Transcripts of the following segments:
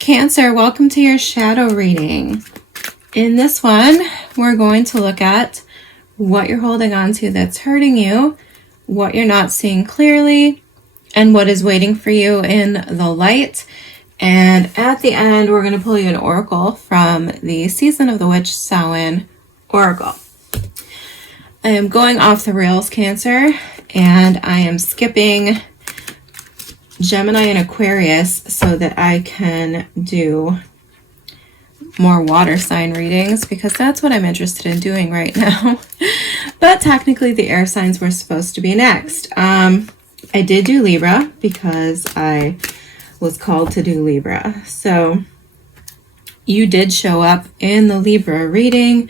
Cancer, welcome to your shadow reading. In this one, we're going to look at what you're holding on to that's hurting you, what you're not seeing clearly, and what is waiting for you in the light. And at the end, we're going to pull you an oracle from the Season of the Witch Samhain Oracle. I am going off the rails, Cancer, and I am skipping Gemini and Aquarius so that I can do more water sign readings because that's what I'm interested in doing right now. But technically the air signs were supposed to be next. I did do Libra because I was called to do Libra. So you did show up in the Libra reading.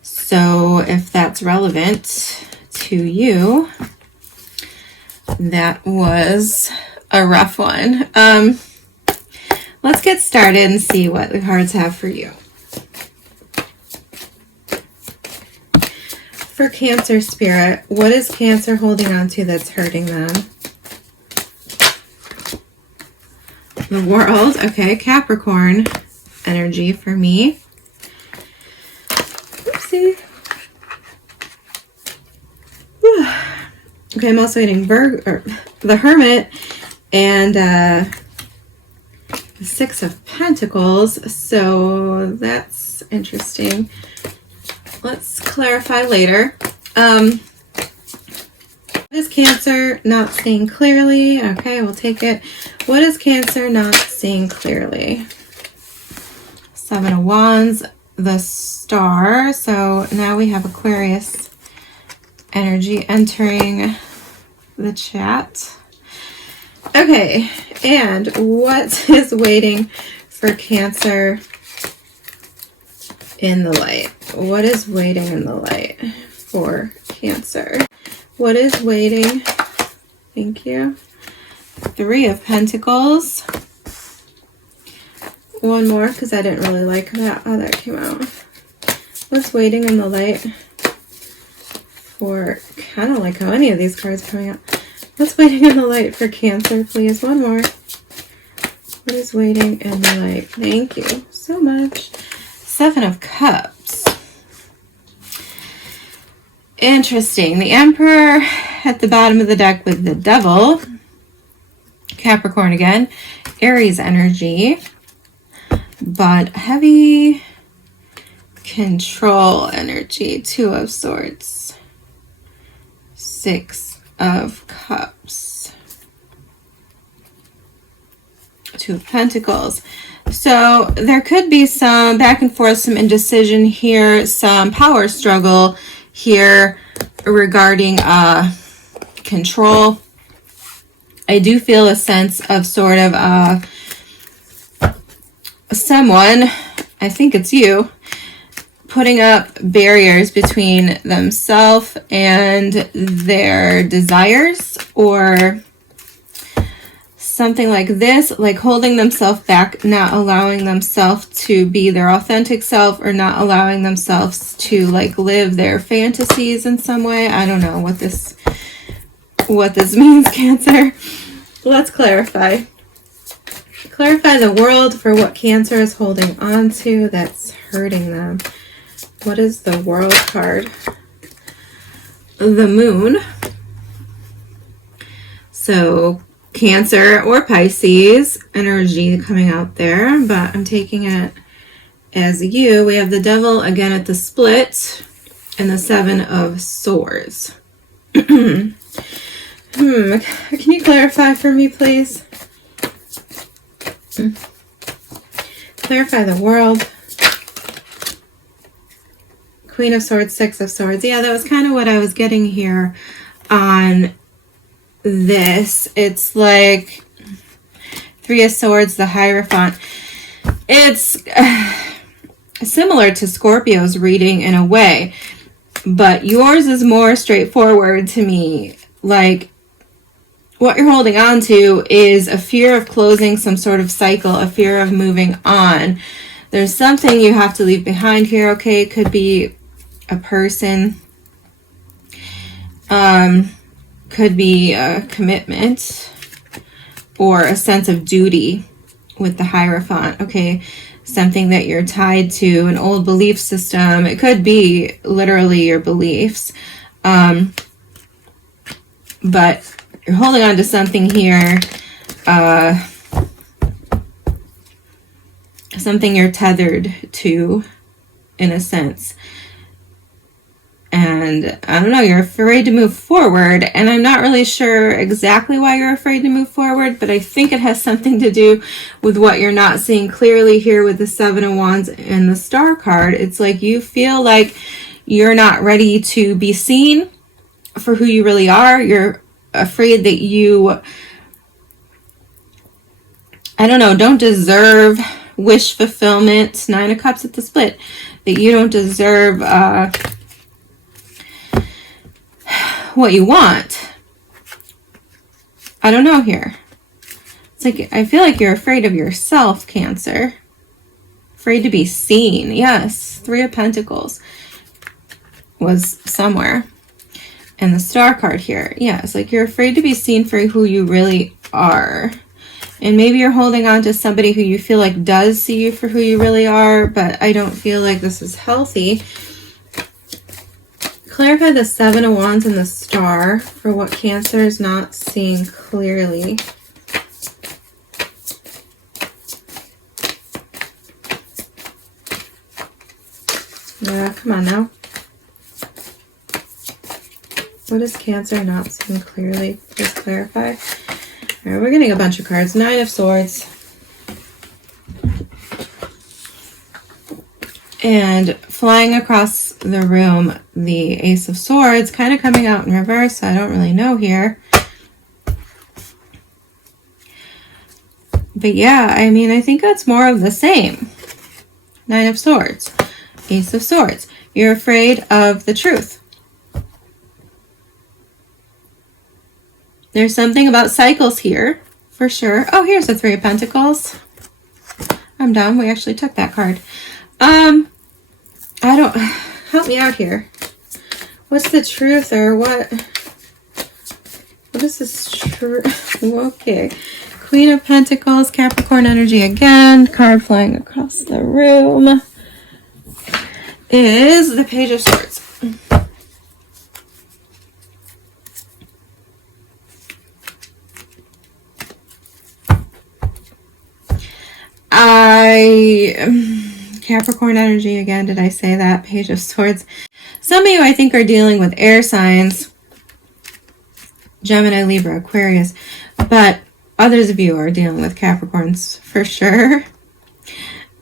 So if that's relevant to you, that was a rough one. Let's get started and see what the cards have for you. For Cancer Spirit, what is Cancer holding on to that's hurting them? The World. Okay, Capricorn energy for me. Oopsie. Whew. Okay, I'm also getting the Hermit and the Six of Pentacles, so that's interesting. Let's clarify later. What is Cancer not seeing clearly? Okay, we'll take it. What is Cancer not seeing clearly? Seven of Wands, the Star. So now we have Aquarius energy entering the chat. Okay, and what is waiting for Cancer in the light? What is waiting in the light for Cancer? What is waiting? Thank you. Three of Pentacles. One more, because I didn't really like that, how that came out. What's waiting in the light for, I don't like how any of these cards are coming out. What's waiting in the light for Cancer, please? One more. What is waiting in the light? Thank you so much. Seven of Cups. Interesting. The Emperor at the bottom of the deck with the Devil. Capricorn again. Aries energy. But heavy control energy. Two of Swords. Six of Cups. Two of Pentacles. So there could be some back and forth, some indecision here, some power struggle here regarding control. I do feel a sense of sort of someone, I think it's you, putting up barriers between themselves and their desires, or something like this, like holding themselves back, not allowing themselves to be their authentic self, or not allowing themselves to like live their fantasies in some way. I don't know what this means, Cancer. Let's clarify. Clarify the World for what Cancer is holding on to that's hurting them. What is the World card? The Moon. So Cancer or Pisces energy coming out there, but I'm taking it as you. We have the Devil again at the split and the Seven of Swords. Can you clarify for me, please? Clarify the World. Queen of Swords, Six of Swords. Yeah, that was kind of what I was getting here on this. It's like Three of Swords, the Hierophant. It's similar to Scorpio's reading in a way, but yours is more straightforward to me. Like, what you're holding on to is a fear of closing some sort of cycle, a fear of moving on. There's something you have to leave behind here, okay? It could be a person, could be a commitment, or a sense of duty with the Hierophant, okay? Something that you're tied to, an old belief system. It could be literally your beliefs. But you're holding on to something here. Something you're tethered to, in a sense. And I don't know, you're afraid to move forward, and I'm not really sure exactly why you're afraid to move forward, but I think it has something to do with what you're not seeing clearly here with the Seven of Wands and the Star card. It's like you feel like you're not ready to be seen for who you really are. You're afraid that you, I don't know, don't deserve wish fulfillment. Nine of Cups at the split. That you don't deserve what you want. I don't know here. It's like, I feel like you're afraid of yourself, Cancer. Afraid to be seen. Yes, Three of Pentacles was somewhere. And the Star card here. Yeah, it's like you're afraid to be seen for who you really are. And maybe you're holding on to somebody who you feel like does see you for who you really are, but I don't feel like this is healthy. Clarify the Seven of Wands and the Star for what Cancer is not seeing clearly. Yeah, come on now. What is Cancer not seeing clearly? Please clarify. All right, we're getting a bunch of cards. Nine of Swords. And flying across the room, the Ace of Swords, kind of coming out in reverse, so I don't really know here. But yeah, I mean, I think that's more of the same. Nine of Swords, Ace of Swords. You're afraid of the truth. There's something about cycles here, for sure. Oh, here's the Three of Pentacles. I'm dumb. We actually took that card. I don't... Help me out here. What's the truth, or what? What is this truth? Okay. Queen of Pentacles, Capricorn energy again. Card flying across the room is the Page of Swords. Capricorn energy again. Did I say that? Page of Swords. Some of you, I think, are dealing with air signs. Gemini, Libra, Aquarius. But others of you are dealing with Capricorns for sure.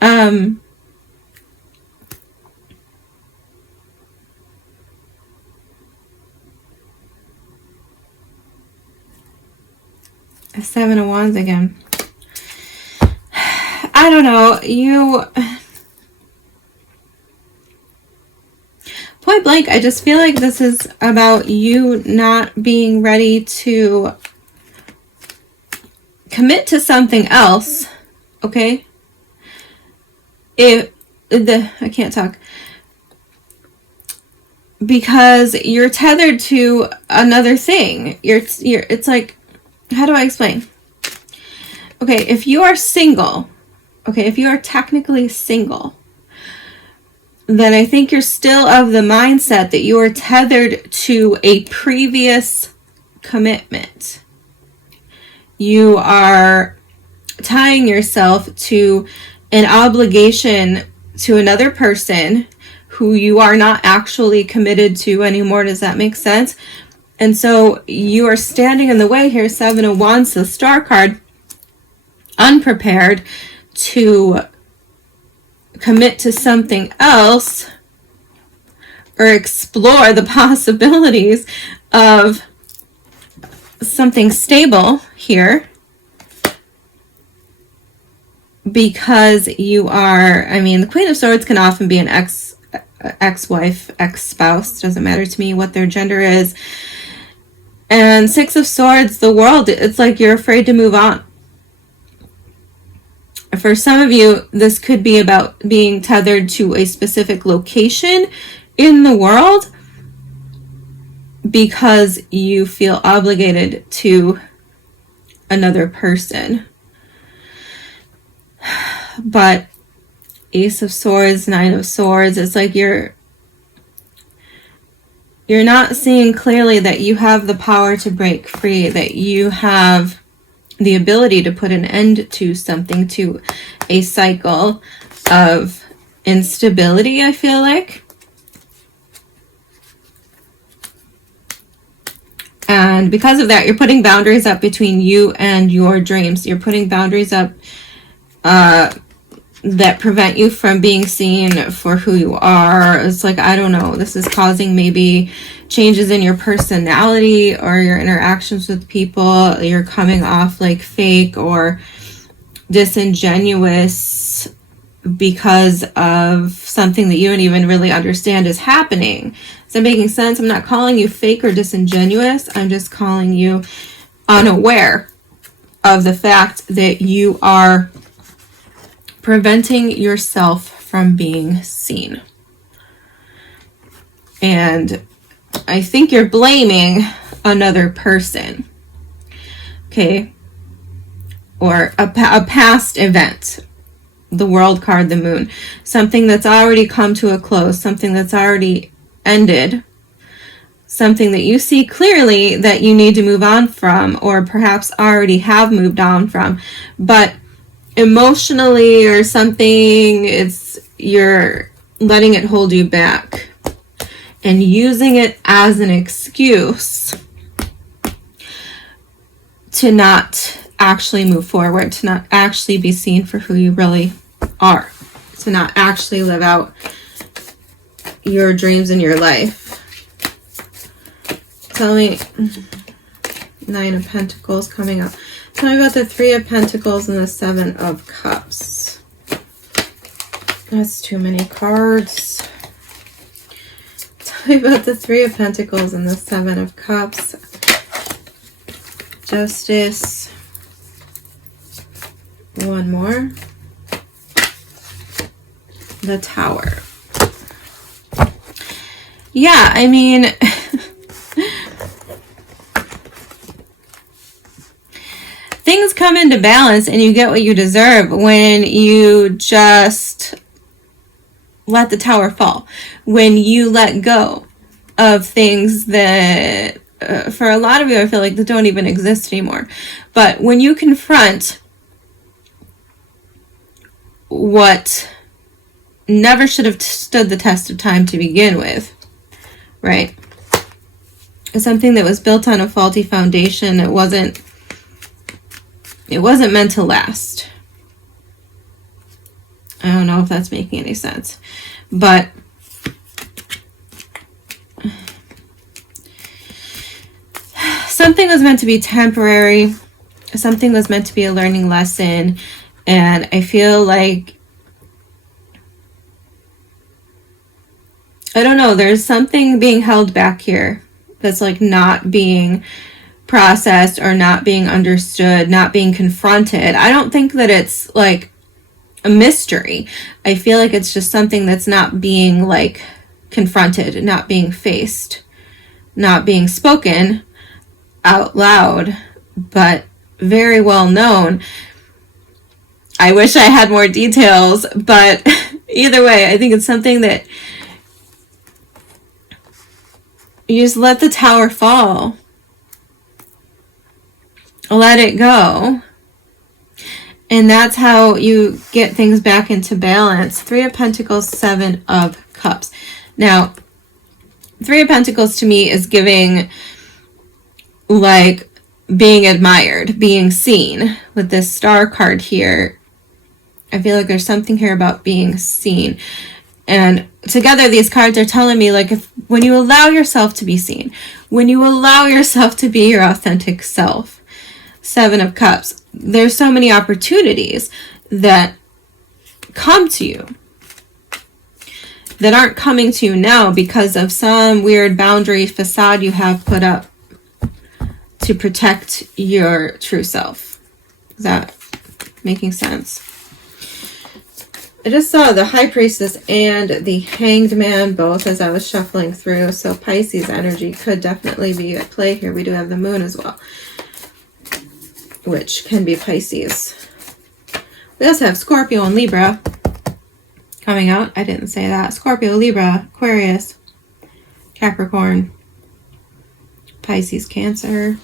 A Seven of Wands again. I don't know. You... Point blank, I just feel like this is about you not being ready to commit to something else, okay? I can't talk. Because you're tethered to another thing. It's like, how do I explain? Okay, if you are single, okay, if you are technically single, then I think you're still of the mindset that you are tethered to a previous commitment. You are tying yourself to an obligation to another person who you are not actually committed to anymore. Does that make sense? And so you are standing in the way here, Seven of Wands, the Star card, unprepared to commit to something else or explore the possibilities of something stable here, because you are, I mean, the Queen of Swords can often be an ex-wife, ex-spouse, doesn't matter to me what their gender is. And Six of Swords, the World, it's like you're afraid to move on. For some of you, this could be about being tethered to a specific location in the world because you feel obligated to another person. But Ace of Swords, Nine of Swords, it's like you're not seeing clearly that you have the power to break free, that you have the ability to put an end to something, to a cycle of instability, I feel like. And because of that, you're putting boundaries up between you and your dreams. You're putting boundaries up that prevent you from being seen for who you are. It's like, I don't know, this is causing maybe changes in your personality or your interactions with people. You're coming off like fake or disingenuous because of something that you don't even really understand is happening. Is that making sense? I'm not calling you fake or disingenuous. I'm just calling you unaware of the fact that you are preventing yourself from being seen. And I think you're blaming another person. Okay? Or a past event. The World card, the Moon. Something that's already come to a close. Something that's already ended. Something that you see clearly that you need to move on from, or perhaps already have moved on from. But emotionally or something, you're letting it hold you back and using it as an excuse to not actually move forward, to not actually be seen for who you really are, to not actually live out your dreams in your life. Tell me, Nine of Pentacles coming up. Tell me about the Three of Pentacles and the Seven of Cups. That's too many cards. Tell me about the Three of Pentacles and the Seven of Cups. Justice. One more. The Tower. Yeah, I mean, things come into balance and you get what you deserve when you just let the tower fall. When you let go of things that, for a lot of you, I feel like that don't even exist anymore. But when you confront what never should have stood the test of time to begin with, right? It's something that was built on a faulty foundation. It wasn't meant to last. I don't know if that's making any sense. But something was meant to be temporary. Something was meant to be a learning lesson. And I feel like, I don't know, there's something being held back here that's like not being processed or not being understood, not being confronted. I don't think that it's like a mystery. I feel like it's just something that's not being like confronted, not being faced, not being spoken out loud, but very well known. I wish I had more details, but either way, I think it's something that you just let the tower fall. Let it go. And that's how you get things back into balance. Three of Pentacles, Seven of Cups. Now, Three of Pentacles to me is giving like being admired, being seen. With this Star card here, I feel like there's something here about being seen. And together these cards are telling me, like, when you allow yourself to be seen, when you allow yourself to be your authentic self, Seven of Cups, there's so many opportunities that come to you that aren't coming to you now because of some weird boundary facade you have put up to protect your true self. Is that making sense? I just saw the High Priestess and the Hanged Man both as I was shuffling through. So Pisces energy could definitely be at play here. We do have the Moon as well, which can be Pisces. We also have Scorpio and Libra coming out. I didn't say that. Scorpio, Libra, Aquarius, Capricorn, Pisces, Cancer.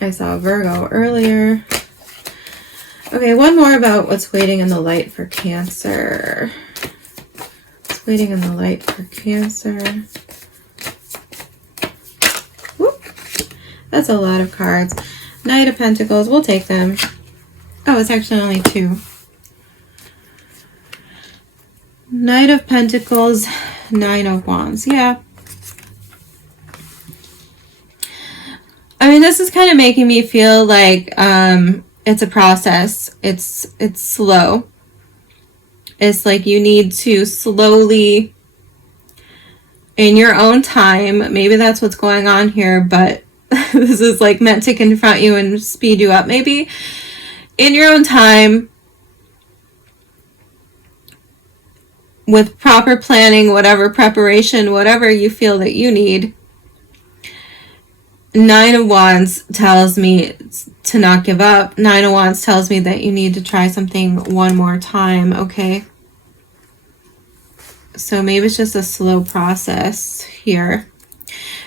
I saw Virgo earlier. Okay, one more about what's waiting in the light for Cancer. What's waiting in the light for Cancer. Whoop. That's a lot of cards. Knight of Pentacles, we'll take them. Oh, it's actually only 2. Knight of Pentacles, 9 of Wands. Yeah. I mean, this is kind of making me feel like it's a process. It's slow. It's like you need to slowly, in your own time, maybe that's what's going on here, but this is like meant to confront you and speed you up maybe. In your own time, with proper planning, whatever preparation, whatever you feel that you need. 9 of Wands tells me to not give up. 9 of Wands tells me that you need to try something one more time, okay? So maybe it's just a slow process here.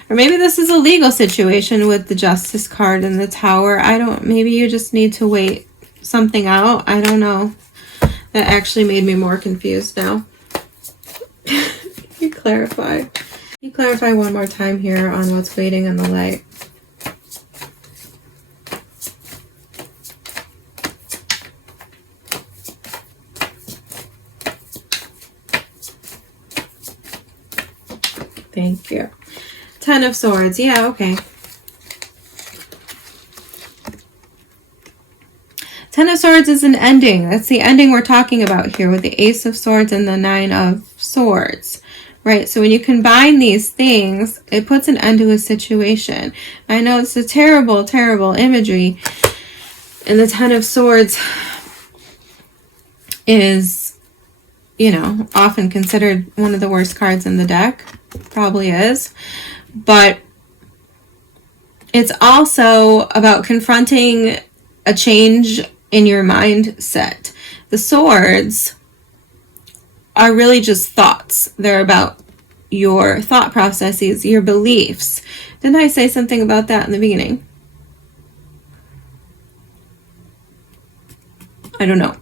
Or maybe this is a legal situation with the Justice card and the Tower. Maybe you just need to wait something out. I don't know. That actually made me more confused now. You clarify. You clarify one more time here on what's waiting in the light. Thank you. 10 of Swords. Yeah, okay. 10 of Swords is an ending. That's the ending we're talking about here with the Ace of Swords and the 9 of Swords. Right? So when you combine these things, it puts an end to a situation. I know it's a terrible, terrible imagery. And the 10 of Swords is, you know, often considered one of the worst cards in the deck. Probably is. But it's also about confronting a change in your mindset. The swords are really just thoughts. They're about your thought processes, your beliefs. Didn't I say something about that in the beginning? I don't know.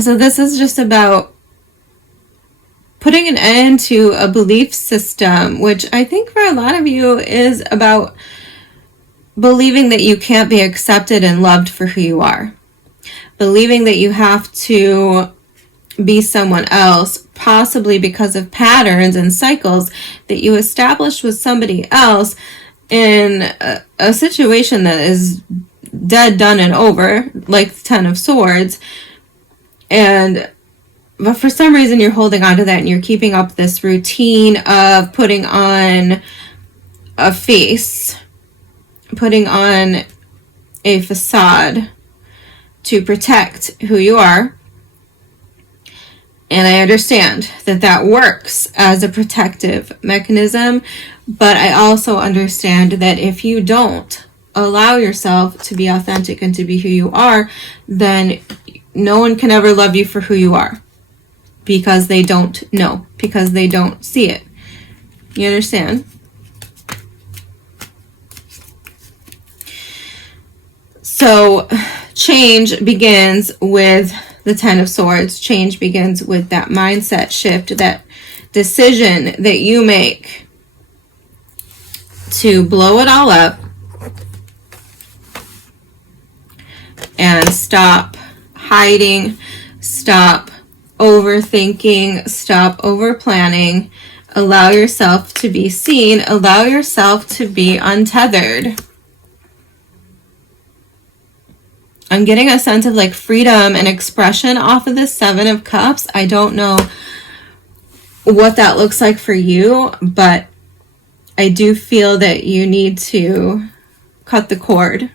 So this is just about putting an end to a belief system, which I think for a lot of you is about believing that you can't be accepted and loved for who you are. Believing that you have to be someone else, possibly because of patterns and cycles that you established with somebody else in a situation that is dead, done, and over, like the 10 of Swords. But for some reason you're holding on to that and you're keeping up this routine of putting on a face, putting on a facade to protect who you are. And I understand that that works as a protective mechanism, but I also understand that if you don't allow yourself to be authentic and to be who you are, then no one can ever love you for who you are. Because they don't know, because they don't see it. You understand? So change begins with the 10 of Swords. Change begins with that mindset shift, that decision that you make to blow it all up and stop hiding, stop overthinking, stop over planning, allow yourself to be seen, allow yourself to be untethered. I'm getting a sense of like freedom and expression off of this 7 of Cups. I don't know what that looks like for you, but I do feel that you need to cut the cord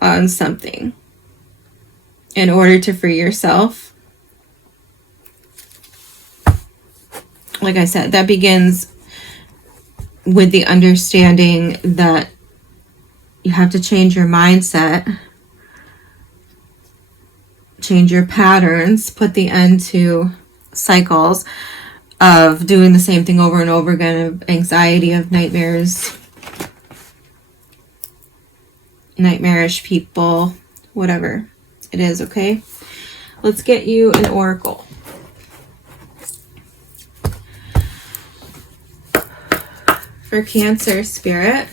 on something in order to free yourself. Like I said, that begins with the understanding that You have to change your mindset, change your patterns, put the end to cycles of doing the same thing over and over again, of anxiety, of nightmares, nightmarish people, whatever it is, okay? Let's get you an oracle. For Cancer Spirit,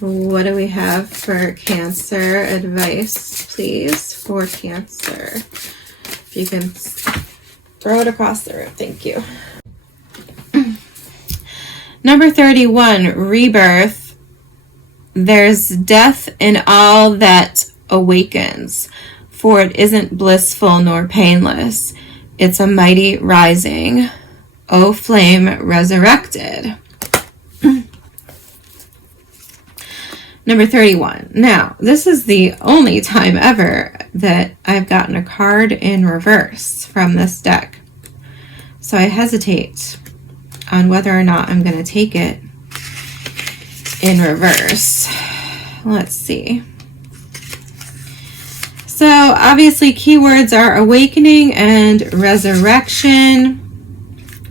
what do we have for Cancer advice, please, for Cancer? If you can throw it across the room, thank you. Number 31, rebirth. There's death in all that awakens, for it isn't blissful nor painless. It's a mighty rising, O flame resurrected. Number 31. Now, this is the only time ever that I've gotten a card in reverse from this deck. So I hesitate on whether or not I'm going to take it in reverse. Let's see. So obviously keywords are awakening and resurrection.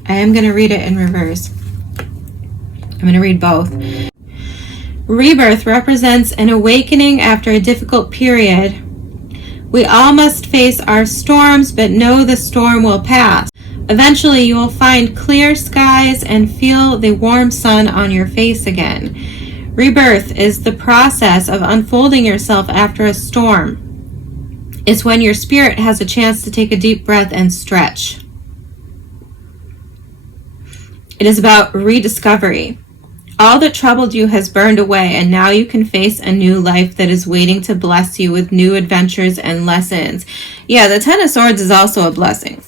I am going to read it in reverse. I'm going to read both. Rebirth represents an awakening after a difficult period. We all must face our storms, but know the storm will pass. Eventually, you will find clear skies and feel the warm sun on your face again. Rebirth is the process of unfolding yourself after a storm. It's when your spirit has a chance to take a deep breath and stretch. It is about rediscovery. All that troubled you has burned away, and now you can face a new life that is waiting to bless you with new adventures and lessons. Yeah, the Ten of Swords is also a blessing.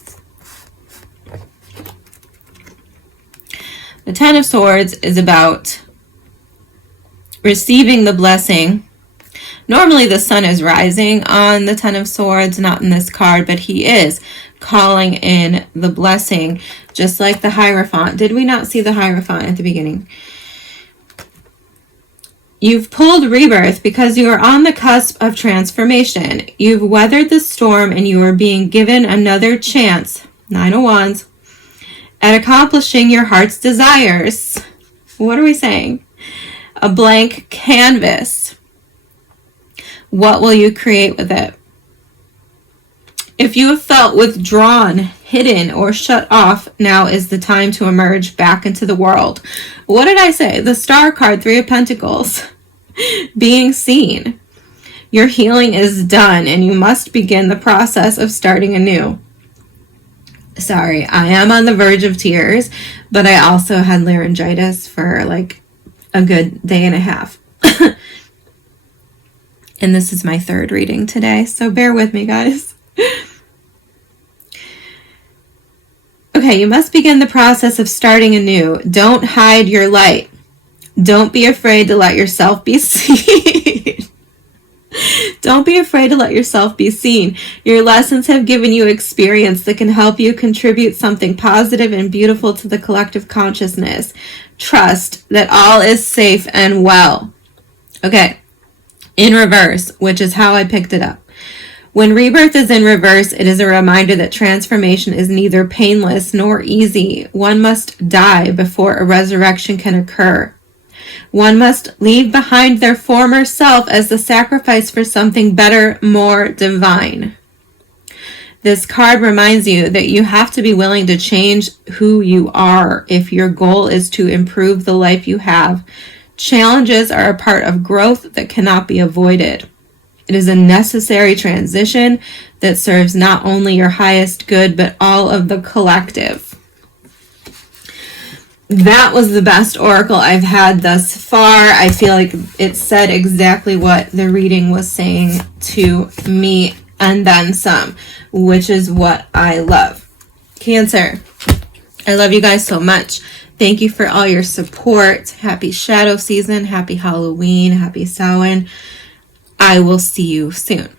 The Ten of Swords is about receiving the blessing. Normally the sun is rising on the Ten of Swords, not in this card, but he is calling in the blessing, just like the Hierophant. Did we not see the Hierophant at the beginning? You've pulled rebirth because you are on the cusp of transformation. You've weathered the storm and you are being given another chance, Nine of Wands, at accomplishing your heart's desires. What are we saying? A blank canvas. What will you create with it? If you have felt withdrawn, hidden, or shut off, now is the time to emerge back into the world. What did I say? The Star card, Three of Pentacles. Being seen. Your healing is done, and you must begin the process of starting anew. Sorry, I am on the verge of tears, but I also had laryngitis for like a good day and a half. And this is my third reading today, so bear with me, guys. Okay, you must begin the process of starting anew. Don't hide your light. Don't be afraid to let yourself be seen. Don't be afraid to let yourself be seen. Your lessons have given you experience that can help you contribute something positive and beautiful to the collective consciousness. Trust that all is safe and well. Okay, in reverse, which is how I picked it up. When rebirth is in reverse, it is a reminder that transformation is neither painless nor easy. One must die before a resurrection can occur. One must leave behind their former self as the sacrifice for something better, more divine. This card reminds you that you have to be willing to change who you are if your goal is to improve the life you have. Challenges are a part of growth that cannot be avoided. It is a necessary transition that serves not only your highest good, but all of the collective. That was the best oracle I've had thus far. I feel like it said exactly what the reading was saying to me and then some, which is what I love. Cancer, I love you guys so much. Thank you for all your support. Happy shadow season, happy Halloween, happy Samhain. I will see you soon.